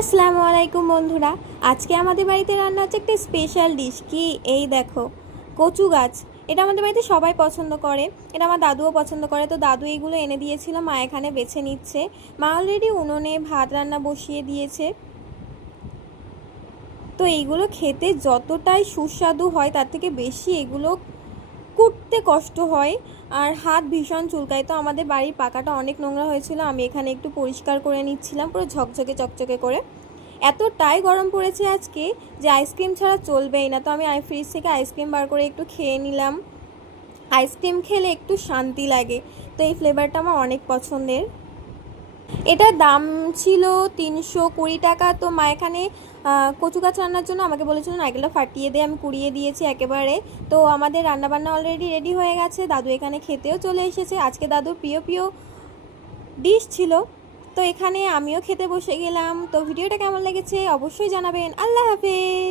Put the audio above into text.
আসসালামু আলাইকুম বন্ধুরা। আজকে আমাদের বাড়িতে রান্না হচ্ছে একটা স্পেশাল ডিশ। কি এই দেখো, কচু গাছ। এটা আমাদের বাড়িতে সবাই পছন্দ করে, এটা আমার দাদুও পছন্দ করে। তো দাদু এইগুলো এনে দিয়েছিল, মা এখানে বেছে নিচ্ছে। মা অলরেডি উনুনে ভাত রান্না বসিয়ে দিয়েছে। তো এইগুলো খেতে যতটাই সুস্বাদু হয় তার থেকে বেশি এগুলো কুটতে কষ্ট হয় আর হাত ভীষণ চুলকায়। তো আমাদের বাড়ির পাকাটা অনেক নোংরা হয়েছিল, আমি এখানে একটু পরিষ্কার করে নিচ্ছিলাম পুরো ঝকঝকে চকচকে করে। এতটাই গরম পড়েছে আজকে যে আইসক্রিম ছাড়া চলবেই না। তো আমি ফ্রিজ থেকে আইসক্রিম বার করে একটু খেয়ে নিলাম। আইসক্রিম খেলে একটু শান্তি লাগে, তো এই ফ্লেভারটা আমার অনেক পছন্দের। এটার দাম ছিল 320 টাকা। তো মা এখানে কচু গাছ রান্নার জন্য আমাকে বলেছিল নারকেলটা ফাটিয়ে দিয়ে, আমি কুড়িয়ে দিয়েছি একেবারে। তো আমাদের রান্নাবান্না অলরেডি রেডি হয়ে গেছে, দাদু এখানে খেতেও চলে এসেছে। আজকে দাদুর প্রিয় প্রিয় ডিশ ছিল। তো এখানে আমিও খেতে বসে গেলাম। তো ভিডিওটা কেমন লেগেছে অবশ্যই জানাবেন। আল্লাহ হাফেজ।